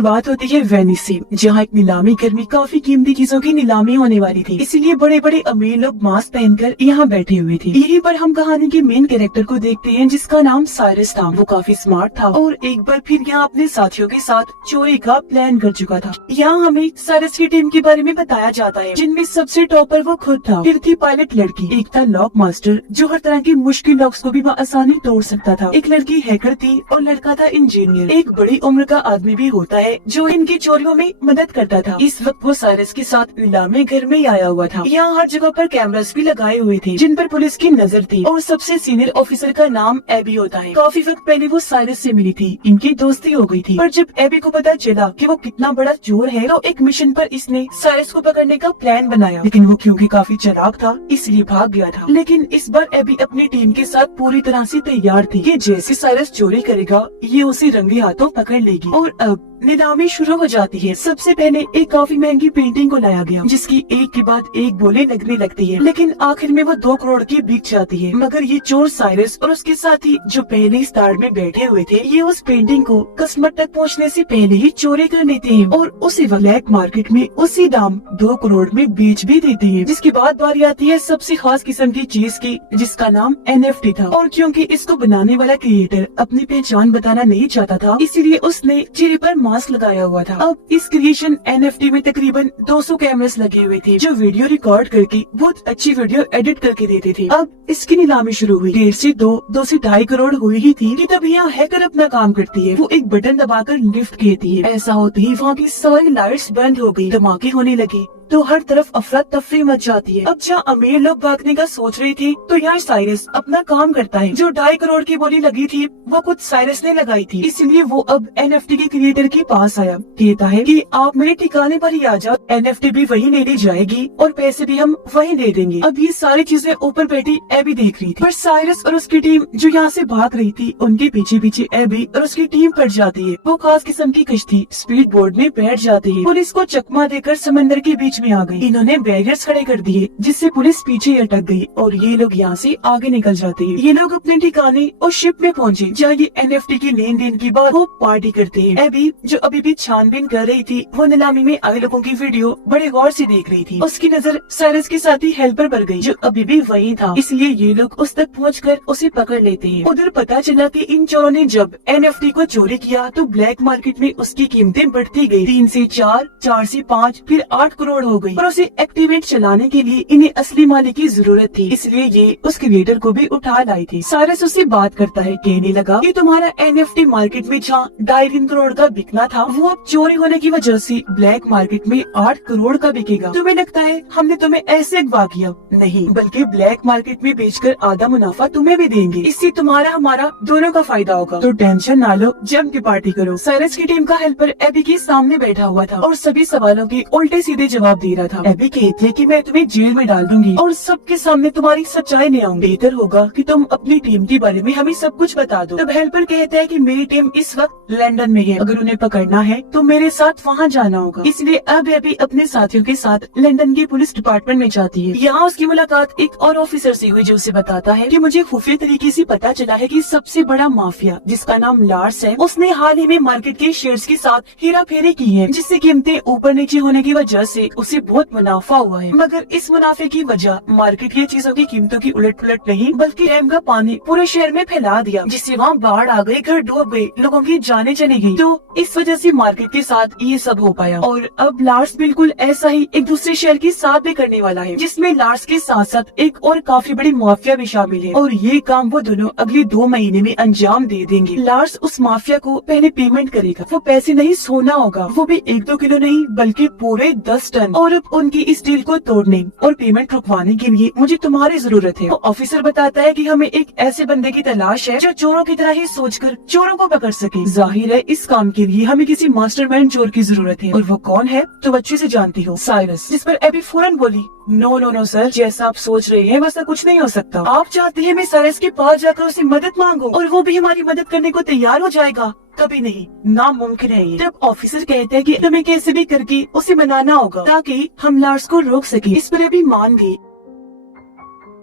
शुरुआत होती है वेनिस से, जहाँ एक नीलामी घर में काफी कीमती चीजों की नीलामी होने वाली थी। इसीलिए बड़े बड़े अमीर लोग मास्क पहनकर यहाँ बैठे हुए थे। यहीं पर हम कहानी के मेन कैरेक्टर को देखते हैं, जिसका नाम साइरस था। वो काफी स्मार्ट था और एक बार फिर यहाँ अपने साथियों के साथ चोरी का प्लान कर चुका था। यहाँ हमें साइरस की टीम के बारे में बताया जाता है, जिनमें सबसे टॉपर वो खुद था। फिर थी पायलट लड़की, एक था लॉक मास्टर जो हर तरह की मुश्किल लॉक्स को भी आसानी तोड़ सकता था, एक लड़की हैकर थी और लड़का था इंजीनियर। एक बड़ी उम्र का आदमी भी होता है जो इनकी चोरियों में मदद करता था। इस वक्त वो साइरस के साथ नीलामी घर में आया हुआ था। यहाँ हर जगह पर कैमरास भी लगाए हुए थे, जिन पर पुलिस की नजर थी। और सबसे सीनियर ऑफिसर का नाम एबी होता है। काफी वक्त पहले वो साइरस से मिली थी, इनकी दोस्ती हो गई थी। पर जब एबी को पता चला कि वो कितना बड़ा चोर है, तो एक मिशन पर इसने साइरस को पकड़ने का प्लान बनाया। लेकिन वो क्योंकि काफी चालाक था, इसलिए भाग गया था। लेकिन इस बार एबी अपनी टीम के साथ पूरी तरह से तैयार थी कि जैसे साइरस चोरी करेगा, ये उसे रंगे हाथों पकड़ लेगी। और अब नीलामी शुरू हो जाती है। सबसे पहले एक काफी महंगी पेंटिंग को लाया गया, जिसकी एक के बाद एक बोले लगने लगती है। लेकिन आखिर में वो 2 करोड़ की बिक जाती है। मगर ये चोर साइरस और उसके साथी जो पहले ही स्टार में बैठे हुए थे, ये उस पेंटिंग को कस्टमर तक पहुंचने से पहले ही चोरी कर लेते हैं और उसे ब्लैक मार्केट में उसी दाम 2 करोड़ में बेच भी देते हैं। जिसके बाद बारी आती है सबसे खास किस्म की चीज की, जिसका नाम NFT था। और क्योंकि इसको बनाने वाला क्रिएटर अपनी पहचान बताना नहीं चाहता था, इसीलिए उसने चेहरे पर मास्क लगाया हुआ था। अब इस क्रिएशन NFT में तकरीबन 200 कैमरास लगे हुए थे, जो वीडियो रिकॉर्ड करके बहुत अच्छी वीडियो एडिट करके देते थे। अब इसकी नीलामी शुरू हुई। 1.5 से 2 से 2.5 करोड़ हुई ही थी कि तब यहाँ हैकर अपना काम करती है। वो एक बटन दबाकर लिफ्ट कहती है। ऐसा होते ही वहाँ की सारी लाइट्स बंद हो गई, धमाके होने लगे, तो हर तरफ अफरा तफरी मच जाती है। अब जहाँ अमीर लोग भागने का सोच रहे थे, तो यहाँ साइरस अपना काम करता है। जो 2.5 करोड़ की बोली लगी थी, वो खुद साइरस ने लगाई थी। इसलिए वो अब NFT के क्रिएटर के पास आया, कहता है कि आप मेरे ठिकाने पर ही आ जाओ, NFT भी वही ले ली जाएगी और पैसे भी हम वही दे देंगे। अब ये सारी चीजें ऊपर बैठी एबी देख रही थी, पर साइरस और उसकी टीम जो यहाँ से भाग रही थी, उनके पीछे पीछे एबी और उसकी टीम पड़ जाती है। वो खास किस्म की कश्ती स्पीड बोर्ड में बैठ जाती है। पुलिस को चकमा देकर समंदर के बीच में आ गई। इन्होंने बैरियर्स खड़े कर दिए, जिससे पुलिस पीछे अटक गई और ये लोग यहाँ से आगे निकल जाते हैं। ये लोग अपने ठिकाने और शिप में पहुँचे, जहाँ ये NFT की लेन देन के बाद वो पार्टी करते हैं। एबी जो अभी भी छानबीन कर रही थी, वो नीलामी में आए लोगों की वीडियो बड़े गौर से देख रही थी। उसकी नजर साइरस के साथी हेल्पर पर गई, जो अभी भी वहीं था। इसलिए ये लोग उस तक पहुँचकर उसे पकड़ लेते हैं। उधर पता चला कि इन चोरों ने जब NFT को चोरी किया, तो ब्लैक मार्केट में उसकी कीमतें बढ़ती गई। 3 से 4, 4 से 5, फिर 8 करोड़ हो गई। उसे एक्टिवेट चलाने के लिए इन्हें असली मालिक की जरूरत थी, इसलिए ये उस क्रिएटर को भी उठा लाई थी। साइरस उससे बात करता है, कहने लगा कि तुम्हारा NFT मार्केट में जहाँ 2.5 करोड़ का बिकना था, वो अब चोरी होने की वजह से ब्लैक मार्केट में 8 करोड़ का बिकेगा। तुम्हें लगता है हमने तुम्हें ऐसे अगवा किया? नहीं, बल्कि ब्लैक मार्केट में बेचकर आधा मुनाफा तुम्हें भी देंगे। इससे तुम्हारा हमारा दोनों का फायदा होगा। तो टेंशन ना लो, जम के पार्टी करो। साइरस की टीम का हेल्पर एबी के सामने बैठा हुआ था और सभी सवालों के उल्टे सीधे जवाब दे रहा था। एबी कहती है कि मैं तुम्हें जेल में डाल दूंगी और सबके सामने तुम्हारी सच्चाई ले आऊंगी। बेहतर होगा कि तुम अपनी टीम के बारे में हमें सब कुछ बता दो। तब हेल्पर कहता है कि मेरी टीम इस वक्त लंदन में है, अगर उन्हें पकड़ना है तो मेरे साथ वहाँ जाना होगा। इसलिए अब एबी अपने साथियों के साथ लंदन की पुलिस डिपार्टमेंट में जाती है। यहाँ उसकी मुलाकात एक और ऑफिसर से हुई, जो उसे बताता है कि मुझे खुफिया तरीके से पता चला है कि सबसे बड़ा माफिया, जिसका नाम लार्स है, उसने हाल ही में मार्केट के शेयर्स के साथ हेरा फेरी की है, जिससे कीमतें ऊपर नीचे होने की वजह से उसे बहुत मुनाफा हुआ है। मगर इस मुनाफे की वजह मार्केट की चीजों की कीमतों की उलट पुलट नहीं, बल्कि डैम का पानी पूरे शहर में फैला दिया, जिससे वहाँ बाढ़ आ गई, घर डूब गए, लोगों की जानें चली गई। तो इस वजह से मार्केट के साथ ये सब हो पाया। और अब लार्स बिल्कुल ऐसा ही एक दूसरे शहर के साथ भी करने वाला है, जिसमें लार्स के साथ साथ एक और काफी बड़ी माफिया भी शामिल है। और ये काम वो दोनों अगले 2 महीने में अंजाम दे देंगे। लार्स उस माफिया को पहले पेमेंट करेगा। वो पैसे नहीं, सोना होगा, वो भी 1-2 किलो नहीं, बल्कि पूरे 10 टन। और अब उनकी इस डील को तोड़ने और पेमेंट रुकवाने के लिए मुझे तुम्हारी जरूरत है। तो ऑफिसर बताता है कि हमें एक ऐसे बंदे की तलाश है जो चोरों की तरह ही सोचकर चोरों को पकड़ सके। जाहिर है इस काम के लिए हमें किसी मास्टरमाइंड चोर की जरूरत है। और वो कौन है तो अच्छे से जानती हो, साइरस। जिस पर एबी फौरन बोली, नो नो नो सर, जैसा आप सोच रहे हैं वैसा कुछ नहीं हो सकता। आप चाहते हैं मैं साइरस के पास जाकर उससे मदद मांगू और वो भी हमारी मदद करने को तैयार हो जाएगा? कभी नहीं, नामुमकिन है ये। तब ऑफिसर कहते हैं कि तुम्हें कैसे भी करके उसे मनाना होगा ताकि हम लार्स को रोक सके। इस पर भी मान गई।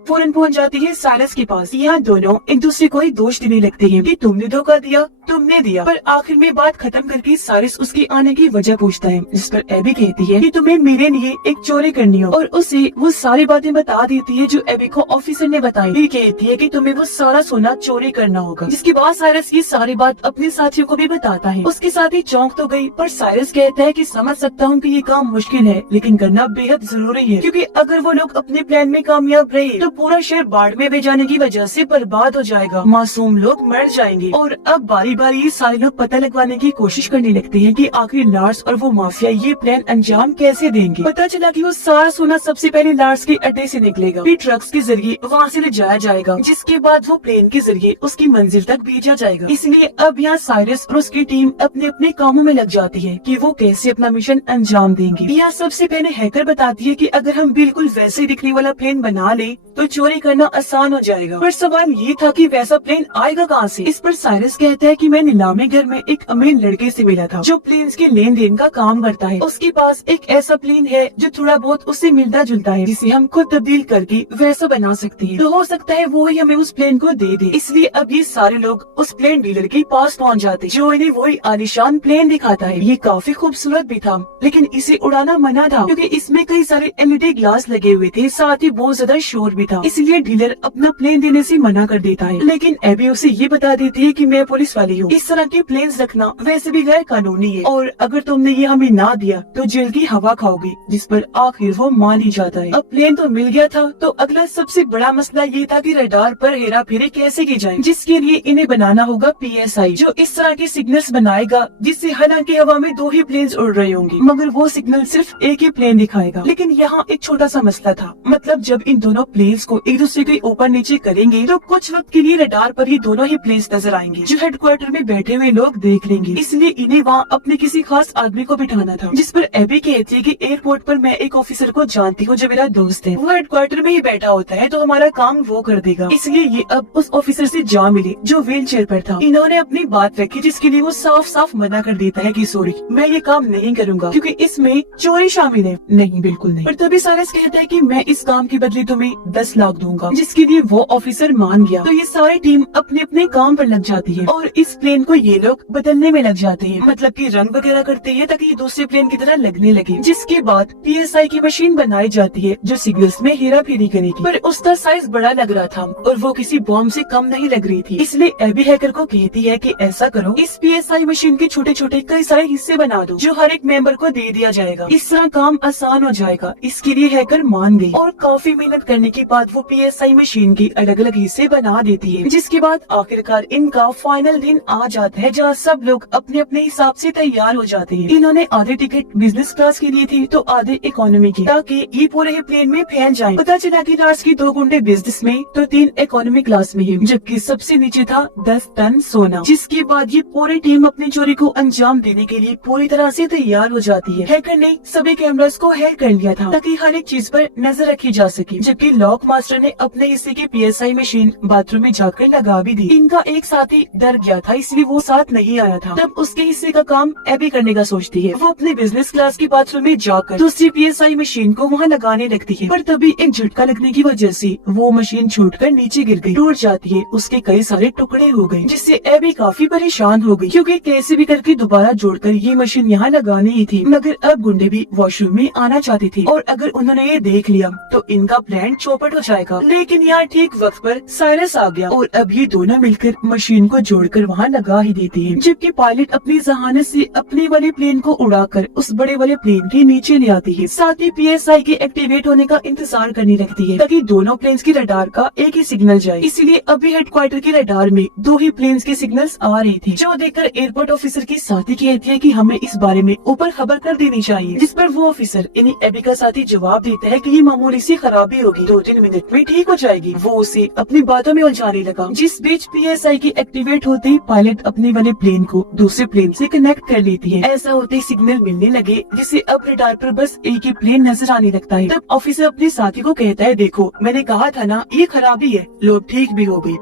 फौरन पहुंच जाती है साइरस के पास। यहाँ दोनों एक दूसरे को ही दोष देने लगते हैं कि तुमने धोखा दिया, तुमने दिया। पर आखिर में बात खत्म करके सारिस उसके आने की वजह पूछता है, जिस पर एबी कहती है कि तुम्हें मेरे लिए एक चोरी करनी हो, और उसे वो सारी बातें बता देती है जो एबी को ऑफिसर ने बताई। ये कहती है कि तुम्हें वो सारा सोना चोरी करना होगा, जिसके बाद साइरस ये सारी बात अपने साथियों को भी बताता है। उसके साथी चौंक तो गई, पर साइरस कहता है कि समझ सकता हूँ कि ये काम मुश्किल है, लेकिन करना बेहद जरूरी है, क्योंकि अगर वो लोग अपने प्लान में कामयाब रहे तो पूरा शहर बाढ़ में बह जाने की वजह से बर्बाद हो जाएगा, मासूम लोग मर जाएंगे। और अब बारी बारी ये सारे लोग पता लगवाने की कोशिश करने लगते हैं कि आखिर लार्स और वो माफिया ये प्लान अंजाम कैसे देंगे। पता चला कि वो सारा सोना सबसे पहले लार्स के अड्डे से निकलेगा, फिर ट्रक्स के जरिए वहाँ से ले जाया जाएगा, जिसके बाद वो प्लेन के जरिए उसकी मंजिल तक भेजा जाएगा। इसलिए अब यहाँ साइरस और उसकी टीम अपने अपने कामों में लग जाती है कि वो कैसे अपना मिशन अंजाम देंगे। यहाँ सबसे पहले हैकर बताती है कि अगर हम बिल्कुल वैसे दिखने वाला प्लेन बना ले तो चोरी करना आसान हो जाएगा। पर सवाल ये था कि वैसा प्लेन आएगा कहाँ से। इस पर साइरस कहता है कि मैं नीलामी घर में एक अमीर लड़के से मिला था जो प्लेन्स के लेन देन का काम करता है। उसके पास एक ऐसा प्लेन है जो थोड़ा बहुत उससे मिलता जुलता है, जिसे हम खुद तब्दील करके वैसा बना सकते हैं। तो हो सकता है वो ही हमें उस प्लेन को दे दे। इसलिए अब ये सारे लोग उस प्लेन डीलर के पास पहुँच जाते, जो इन्हें वही आलीशान प्लेन दिखाता है। ये काफी खूबसूरत भी था, लेकिन इसे उड़ाना मना था, क्योंकि इसमें कई सारे एलईडी ग्लास लगे हुए थे, साथ ही बहुत ज्यादा शोर भी था। इसलिए डीलर अपना प्लेन देने से मना कर देता है, लेकिन एबी उसे ये बता देती है कि मैं पुलिस वाली हूँ, इस तरह के प्लेन्स रखना वैसे भी गैर कानूनी है, और अगर तुमने ये हमें ना दिया तो जेल की हवा खाओगी। जिस पर आखिर वो मान ही जाता है। अब प्लेन तो मिल गया था, तो अगला सबसे बड़ा मसला ये था कि रडार पर हेरा फेरी कैसे की जाए, जिसके लिए इन्हें बनाना होगा PSI, जो इस तरह के सिग्नल्स बनाएगा जिससे हालांकि हवा में 2 ही प्लेन्स उड़ रहे होंगे, मगर वो सिग्नल सिर्फ एक ही प्लेन दिखाएगा। लेकिन यहाँ एक छोटा सा मसला था, मतलब जब इन दोनों प्लेन्स को एक दूसरे के ऊपर नीचे करेंगे तो कुछ वक्त के लिए रडार पर ही दोनों ही प्लेन्स नजर आएंगे, जो हेडक्वार्टर में बैठे हुए लोग देख लेंगे। इसलिए इन्हें वहाँ अपने किसी खास आदमी को बिठाना था। जिस पर एबी कहती है कि एयरपोर्ट पर मैं एक ऑफिसर को जानती हूँ जो मेरा दोस्त है, वो हेडक्वार्टर में ही बैठा होता है, तो हमारा काम वो कर देगा। इसलिए ये अब उस ऑफिसर से जा मिली जो व्हील चेयर पर था। इन्होंने अपनी बात रखी, जिसके लिए वो साफ साफ मना कर देता है कि सॉरी, मैं ये काम नहीं करूँगा क्योंकि इसमें चोरी शामिल है। नहीं, बिल्कुल नहीं। पर तभी साइरस कहता है कि मैं इस काम के बदले तुम्हें 10 लाख दूंगा, जिसके लिए वो ऑफिसर मान गया। तो ये सारी टीम अपने अपने काम पर लग जाती है और इस प्लेन को ये लोग बदलने में लग जाते हैं, मतलब कि रंग वगैरह करते हैं ताकि ये दूसरे प्लेन की तरह लगने लगे। जिसके बाद PSI की मशीन बनाई जाती है जो सिग्नल्स में हेरा फेरी करेगी, पर उसका साइज बड़ा लग रहा था और वो किसी बॉम्ब से कम नहीं लग रही थी। इसलिए एबी हैकर को कहती है कि ऐसा करो, इस PSI मशीन के छोटे छोटे कई सारे हिस्से बना दो जो हर एक मेंबर को दे दिया जाएगा, इस तरह काम आसान हो जाएगा। इसके लिए हैकर मान गई और काफी मेहनत करने के बाद वो PSI मशीन के अलग अलग हिस्से बना देती है। जिसके बाद आखिरकार इनका फाइनल दिन आ जाता है, जहाँ सब लोग अपने अपने हिसाब से तैयार हो जाते हैं। इन्होंने आधे टिकट बिजनेस क्लास के लिए थे तो आधे इकोनॉमी की, ताकि ये पूरे ही प्लेन में फैल जाए। पता चला कि लार्स की 2 गुंडे बिजनेस में तो 3 इकोनॉमी क्लास में है, जबकि सबसे नीचे था 10 टन सोना। जिसके बाद ये पूरी टीम अपनी चोरी को अंजाम देने के लिए पूरी तरह से तैयार हो जाती है। हैकर ने सभी कैमरास को हैक कर लिया था ताकि हर एक चीज पर नजर रखी जा सके, जबकि लॉक मास्टर ने अपने हिस्से की PSI मशीन बाथरूम में जाकर लगा भी दी। इनका एक साथी डर गया था, इसलिए वो साथ नहीं आया था। तब उसके हिस्से का काम एबी करने का सोचती है। वो अपने बिजनेस क्लास के बाथरूम में जाकर दूसरी PSI मशीन को वहाँ लगाने लगती है, पर तभी एक झटका लगने की वजह से वो मशीन छूटकर नीचे गिर गई, टूट जाती है, उसके कई सारे टुकड़े हो गए, जिससे एबी काफी परेशान हो गई, क्योंकि कैसे भी करके दोबारा जोड़कर ये मशीन यहाँ लगानी ही थी। मगर अब गुंडे भी वॉशरूम में आना चाहते थे और अगर उन्होंने ये देख लिया तो इनका प्लान चौपट हो जाएगा। लेकिन यहाँ ठीक वक्त पर साइरस आ गया और अब ये दोनों मिलकर मशीन को जोड़कर वहाँ लगा ही देते हैं, जबकि पायलट अपनी जहानत से अपने वाले प्लेन को उड़ाकर उस बड़े वाले प्लेन के नीचे ले आती है। साथ ही PSI के एक्टिवेट होने का इंतजार करने लगती है ताकि दोनों प्लेन्स की रडार का एक ही सिग्नल जाए। इसलिए अभी हेडक्वार्टर के रडार में 2 ही प्लेन्स के सिग्नल्स आ रही थी, जो देखकर एयरपोर्ट ऑफिसर की साथी कहती है कि हमें इस बारे में ऊपर खबर कर देनी चाहिए। जिस पर वो ऑफिसर यानी एबी का साथी जवाब देता है कि ये मामूली सी खराबी होगी, 2-3 मिनट में ठीक हो जाएगी। वो उसे अपनी बातों में उलझाने लगा। जिस बीच PSI की एक्टिवेट होते ही पायलट अपने वाले प्लेन को दूसरे प्लेन से कनेक्ट कर लेती है। ऐसा होते ही सिग्नल मिलने लगे, जिससे अब रडार पर बस एक ही प्लेन नजर आने लगता है। तब ऑफिसर अपने साथी को कहता है, देखो मैंने कहा था ना ये खराबी है, लोग ठीक भी हो गई।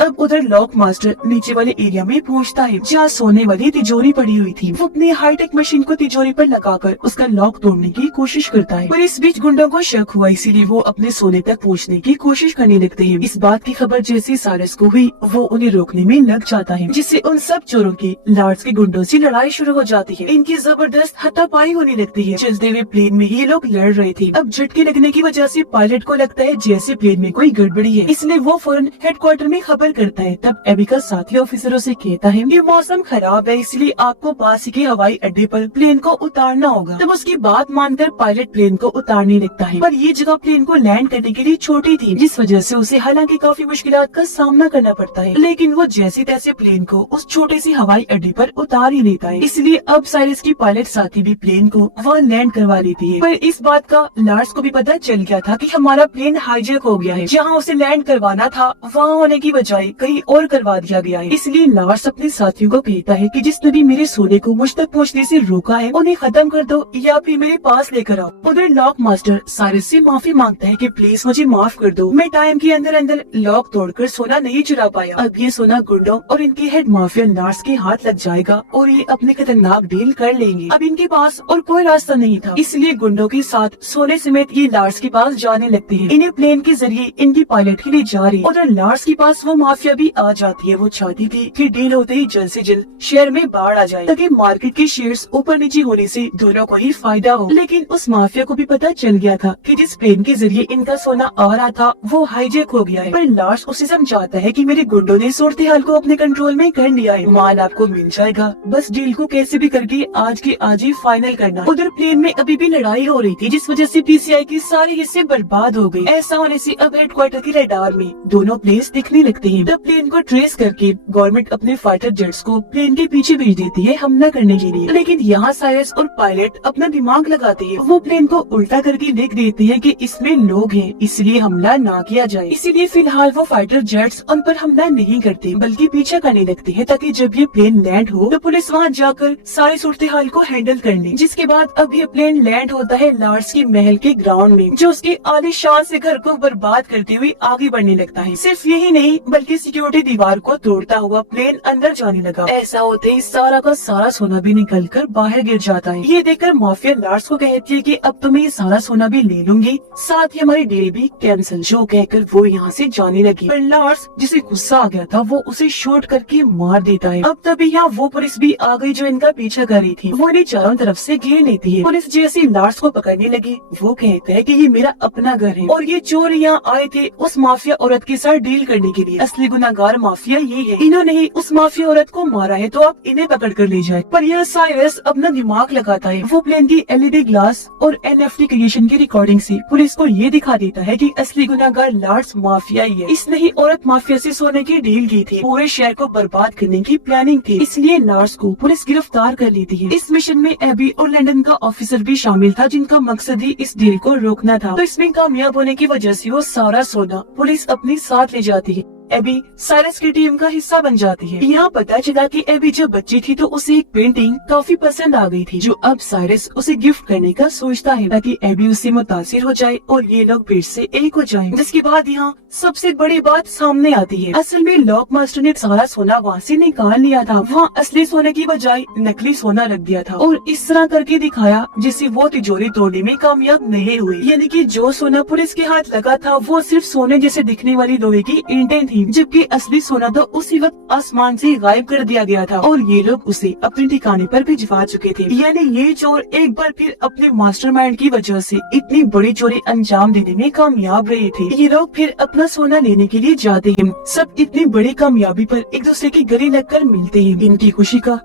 अब उधर लॉक मास्टर नीचे वाले एरिया में पहुंचता है जहाँ सोने वाली तिजोरी पड़ी हुई थी। वो अपनी हाईटेक मशीन को तिजोरी पर लगाकर उसका लॉक तोड़ने की कोशिश करता है, पर इस बीच गुंडों को शक हुआ, इसीलिए वो अपने सोने तक पहुंचने की कोशिश करने लगते हैं। इस बात की खबर जैसे साइरस को हुई, वो उन्हें रोकने में लग जाता है, जिससे उन सब चोरों की लार्ड्स के गुंडों से लड़ाई शुरू हो जाती है। इनकी जबरदस्त हाथापाई होने लगती है। चलते हुए प्लेन में ये लोग लड़ रहे थे। अब झटके लगने की वजह से पायलट को लगता है जैसे प्लेन में कोई गड़बड़ी है, इसलिए वो फौरन हेडक्वार्टर में खबर करता है। तब एबी का साथी ऑफिसरों से कहता है कि मौसम खराब है, इसलिए आपको पास ही के हवाई अड्डे पर प्लेन को उतारना होगा। तब उसकी बात मानकर पायलट प्लेन को उतारने लगता है, पर ये जगह प्लेन को लैंड करने के लिए छोटी थी, जिस वजह से उसे हालांकि काफी मुश्किलात का सामना करना पड़ता है, लेकिन वो जैसे तैसे प्लेन को उस छोटे से हवाई अड्डे पर उतार ही लेता है। इसलिए अब साइरस की पायलट साथी भी प्लेन को वहाँ लैंड करवा लेती है। पर इस बात का लार्स को भी पता चल गया था कि हमारा प्लेन हाईजैक हो गया है। जहाँ उसे लैंड करवाना था वहाँ होने की बजाय कहीं और करवा दिया गया है। इसलिए लार्स अपने साथियों को कहता है कि जिसने भी मेरे सोने को मुझ तक पहुँचने से रोका है उन्हें खत्म कर दो या फिर मेरे पास लेकर आओ। उधर लॉक मास्टर साइरस से माफी मांगता है कि प्लीज मुझे माफ कर दो, मैं टाइम के अंदर अंदर लॉक तोड़कर सोना नहीं चुरा पाया। अब ये सोना गुंडों और इनके हेड माफिया लार्स के हाथ लग जाएगा और ये अपने खतरनाक डील कर लेंगे। अब इनके पास और कोई रास्ता नहीं था, इसलिए गुंडों के साथ सोने समेत ये लार्स के पास जाने लगते हैं। इन्हें प्लेन के जरिए इनकी पायलट के लिए जा रही। उधर लार्स के पास वो माफिया भी आ जाती है। वो चाहती थी कि डील होते ही जल्द से जल्द शहर में बाढ़ आ जाए, ताकि मार्केट के शेयर्स ऊपर नीचे होने से दोनों को ही फायदा हो। लेकिन उस माफिया को भी पता चल गया था कि जिस प्लेन के जरिए इनका सोना आ रहा था वो हाईजैक हो गया है। पर लार्स उसे समझाता है कि मेरे गुंडों ने सूरत हाल को अपने कंट्रोल में कर लिया है, माल आपको मिल जाएगा, बस डील को कैसे भी करके आज के आज ही फाइनल करना। उधर प्लेन में अभी भी लड़ाई हो रही थी, जिस वजह से पीसीआई के सारे हिस्से बर्बाद हो गए। ऐसा होने से अब हेडक्वार्टर के रडार में दोनों प्लेन्स दिखने लगते हैं। तब प्लेन को ट्रेस करके गवर्नमेंट अपने फाइटर जेट्स को प्लेन के पीछे भेज देती है हमला करने के लिए। लेकिन यहाँ साइरस और पायलट अपना दिमाग लगाते हैं। वो प्लेन को उल्टा करके लिख देते हैं कि इसमें लोग हैं, इसलिए हमला ना किया जाए। इसीलिए फिलहाल वो फाइटर जेट्स उन पर हमला नहीं करते, बल्कि पीछा करने लगते हैं, ताकि जब ये प्लेन लैंड हो तो पुलिस वहाँ जाकर सारी सूरत हाल को हैंडल कर ले। जिसके बाद अब ये प्लेन लैंड होता है लार्स के महल के ग्राउंड में, जो उसके आलीशान से घर को बर्बाद करते हुए आगे बढ़ने लगता है। सिर्फ यही नहीं बल्कि सिक्योरिटी दीवार को तोड़ता हुआ प्लेन अंदर जाने लगा। ऐसा होते ही सारा का सारा सोना भी निकल कर बाहर गिर जाता है। ये देखकर माफिया लार्स को कहती है कि अब तो मैं ये सारा सोना भी ले लूंगी, साथ ही हमारी डील भी कैंसिल। जो कहकर वो यहाँ से जाने लगी, पर लार्स जिसे गुस्सा आ गया था वो उसे शूट करके मार देता है। अब तभी यहाँ वो पुलिस भी आ गई जो इनका पीछा कर रही थी। वो इन्हें चारों तरफ से घेर लेती है। पुलिस जैसे लार्स को पकड़ने लगी वो कहता है कि ये मेरा अपना घर है और ये चोर यहाँ आए थे उस माफिया औरत के साथ डील करने के लिए। असली गुनाहगार माफिया ये है, इन्होंने ही उस माफिया औरत को मारा है, तो आप इन्हें पकड़ कर ले जाए। पर यह साइरस अपना दिमाग लगाता है। वो प्लेन की एलईडी ग्लास और एनएफटी क्रिएशन की रिकॉर्डिंग से पुलिस को ये दिखा देता है कि असली गुनाहगार लार्स माफिया ही है। इसने ही औरत माफिया से सोने की डील की थी, पूरे शहर को बर्बाद करने की प्लानिंग थी, इसलिए लार्स को पुलिस गिरफ्तार कर लेती है। इस मिशन में एबी और लंदन का ऑफिसर भी शामिल था, जिनका मकसद ही इस डील को रोकना था। तो इसमें कामयाब होने की वजह से वो सारा सोना पुलिस अपने साथ ले जाती है। एबी साइरस की टीम का हिस्सा बन जाती है। यहाँ पता चला कि एबी जब बच्ची थी तो उसे एक पेंटिंग काफी पसंद आ गई थी, जो अब साइरस उसे गिफ्ट करने का सोचता है, ताकि एबी उससे मुतासिर हो जाए और ये लोग फिर से एक हो जाएं। जिसके बाद यहाँ सबसे बड़ी बात सामने आती है। असल में लॉक मास्टर ने सारा सोना वहाँ से निकाल लिया था। वहाँ असली सोने की बजाय नकली सोना रख दिया था और इस तरह करके दिखाया जिससे वो तिजोरी तोड़ने में कामयाब नहीं हुई। यानी कि जो सोना पुलिस के हाथ लगा था वो सिर्फ सोने जैसे दिखने वाली लोहे की ईंटें थी, जबकि असली सोना तो उसी वक्त आसमान से गायब कर दिया गया था और ये लोग उसे अपने ठिकाने पर भिजवा चुके थे। यानी ये चोर एक बार फिर अपने मास्टरमाइंड की वजह से इतनी बड़ी चोरी अंजाम देने में कामयाब रहे थे। ये लोग फिर अपना सोना लेने के लिए जाते हैं। सब इतनी बड़ी कामयाबी पर एक दूसरे की गले लगकर मिलते हैं। इनकी खुशी का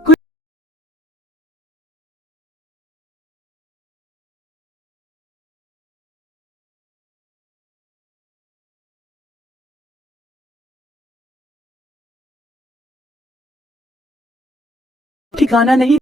ठिकाना नहीं